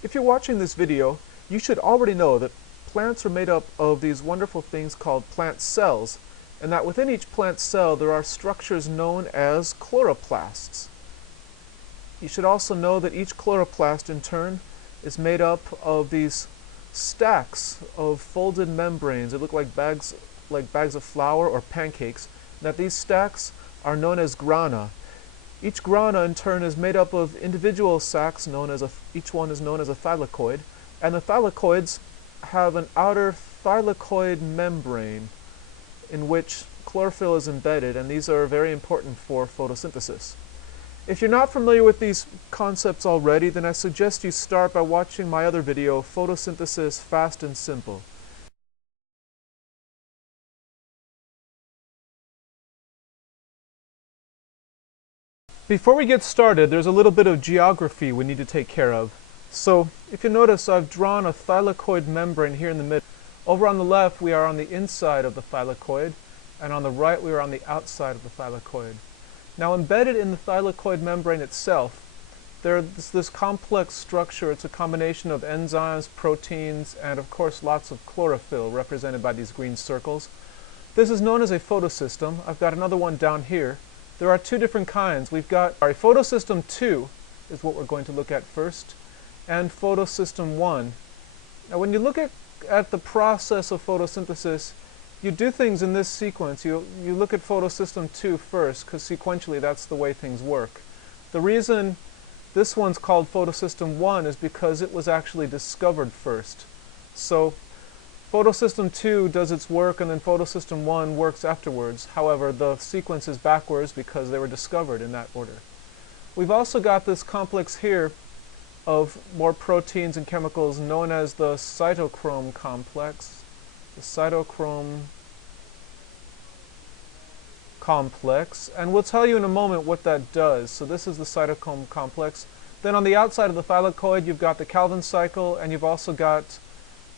If you're watching this video, you should already know that plants are made up of these wonderful things called plant cells, and that within each plant cell there are structures known as chloroplasts. You should also know that each chloroplast in turn is made up of these stacks of folded membranes that look like bags of flour or pancakes, and that these stacks are known as grana. Each grana in turn is made up of individual sacs each one is known as a thylakoid, and the thylakoids have an outer thylakoid membrane in which chlorophyll is embedded, and these are very important for photosynthesis. If you're not familiar with these concepts already, then I suggest you start by watching my other video, Photosynthesis Fast and Simple. Before we get started, there's a little bit of geography we need to take care of. So, if you notice, I've drawn a thylakoid membrane here in the middle. Over on the left, we are on the inside of the thylakoid, and on the right, we are on the outside of the thylakoid. Now, embedded in the thylakoid membrane itself, there's this complex structure. It's a combination of enzymes, proteins, and of course lots of chlorophyll, represented by these green circles. This is known as a photosystem. I've got another one down here. There are two different kinds. We've got photosystem 2 is what we're going to look at first, and photosystem 1. Now when you look at the process of photosynthesis, you do things in this sequence. You look at photosystem 2 first, because sequentially that's the way things work. The reason this one's called photosystem 1 is because it was actually discovered first. So photosystem 2 does its work, and then photosystem 1 works afterwards. However, the sequence is backwards because they were discovered in that order. We've also got this complex here of more proteins and chemicals known as the cytochrome complex. The cytochrome complex, and we'll tell you in a moment what that does. So this is the cytochrome complex. Then on the outside of the thylakoid, you've got the Calvin cycle, and you've also got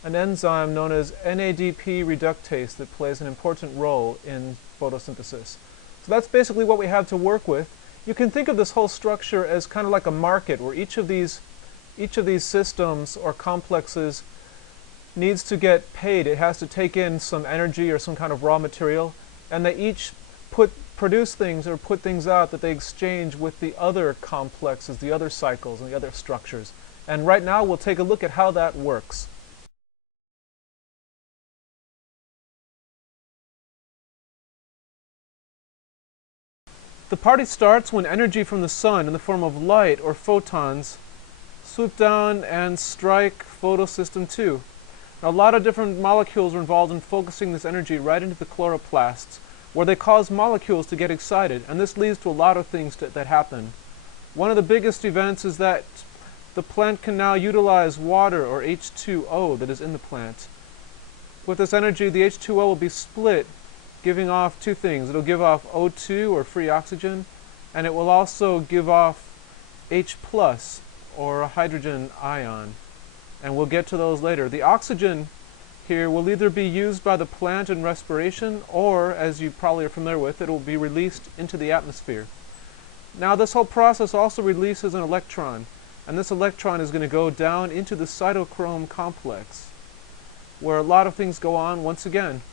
an enzyme known as NADP reductase that plays an important role in photosynthesis. So that's basically what we have to work with. You can think of this whole structure as kind of like a market where each of these systems or complexes needs to get paid. It has to take in some energy or some kind of raw material, and they each produce things or put things out that they exchange with the other complexes, the other cycles, and the other structures. And right now we'll take a look at how that works. The party starts when energy from the sun in the form of light or photons swoop down and strike photosystem 2. Now, a lot of different molecules are involved in focusing this energy right into the chloroplasts, where they cause molecules to get excited, and this leads to a lot of things that happen. One of the biggest events is that the plant can now utilize water, or H2O, that is in the plant. With this energy, the H2O will be split, giving off two things. It'll give off O2, or free oxygen, and it will also give off H+, or a hydrogen ion. And we'll get to those later. The oxygen here will either be used by the plant in respiration, or, as you probably are familiar with, it will be released into the atmosphere. Now this whole process also releases an electron, and this electron is going to go down into the cytochrome complex, where a lot of things go on once again.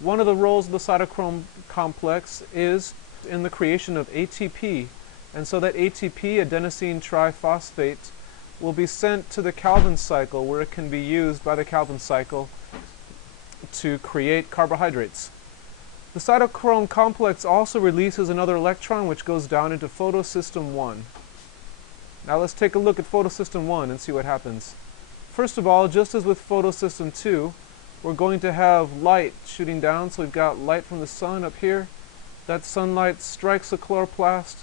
One of the roles of the cytochrome complex is in the creation of ATP, and so that ATP, adenosine triphosphate, will be sent to the Calvin cycle, where it can be used by the Calvin cycle to create carbohydrates. The cytochrome complex also releases another electron, which goes down into photosystem 1. Now let's take a look at photosystem 1 and see what happens. First of all, just as with photosystem 2, we're going to have light shooting down. So we've got light from the sun up here. That sunlight strikes the chloroplast,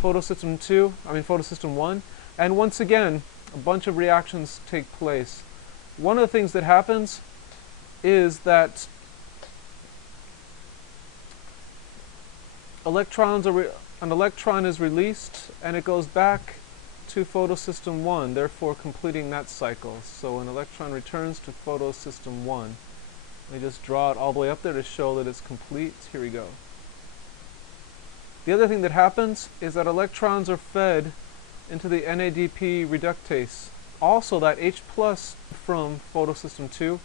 photosystem 1, and once again a bunch of reactions take place. One of the things that happens is that an electron is released, and it goes back to photosystem 1, therefore completing that cycle. So an electron returns to photosystem 1. Let me just draw it all the way up there to show that it's complete. Here we go. The other thing that happens is that electrons are fed into the NADP reductase also that H plus from photosystem 2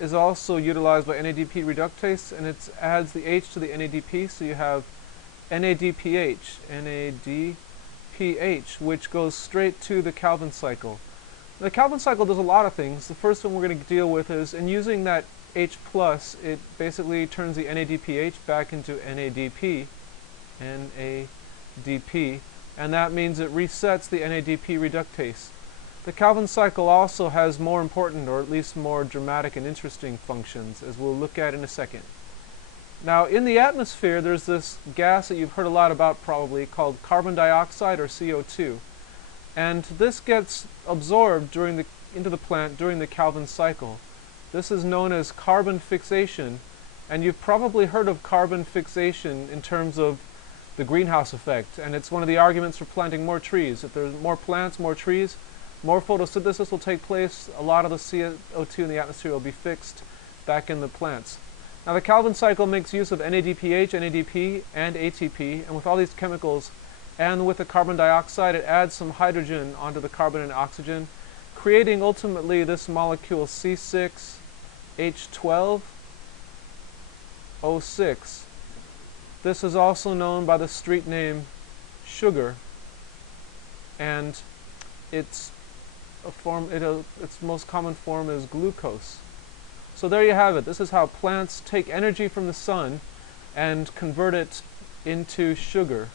is also utilized by NADP reductase, and it adds the H to the NADP, so you have NADPH, NADPH, which goes straight to the Calvin cycle. The Calvin cycle does a lot of things. The first one we're going to deal with is, in using that H plus, it basically turns the NADPH back into NADP, NADP, and that means it resets the NADP reductase. The Calvin cycle also has more important, or at least more dramatic and interesting functions, as we'll look at in a second. Now, in the atmosphere, there's this gas that you've heard a lot about probably called carbon dioxide, or CO2. And this gets absorbed into the plant during the Calvin cycle. This is known as carbon fixation, and you've probably heard of carbon fixation in terms of the greenhouse effect, and it's one of the arguments for planting more trees. If there's more plants, more trees, more photosynthesis will take place. A lot of the CO2 in the atmosphere will be fixed back in the plants. Now, the Calvin cycle makes use of NADPH, NADP, and ATP, and with all these chemicals and with the carbon dioxide, it adds some hydrogen onto the carbon and oxygen, creating ultimately this molecule C6H12O6. This is also known by the street name sugar, and its most common form is glucose. So there you have it. This is how plants take energy from the sun and convert it into sugar.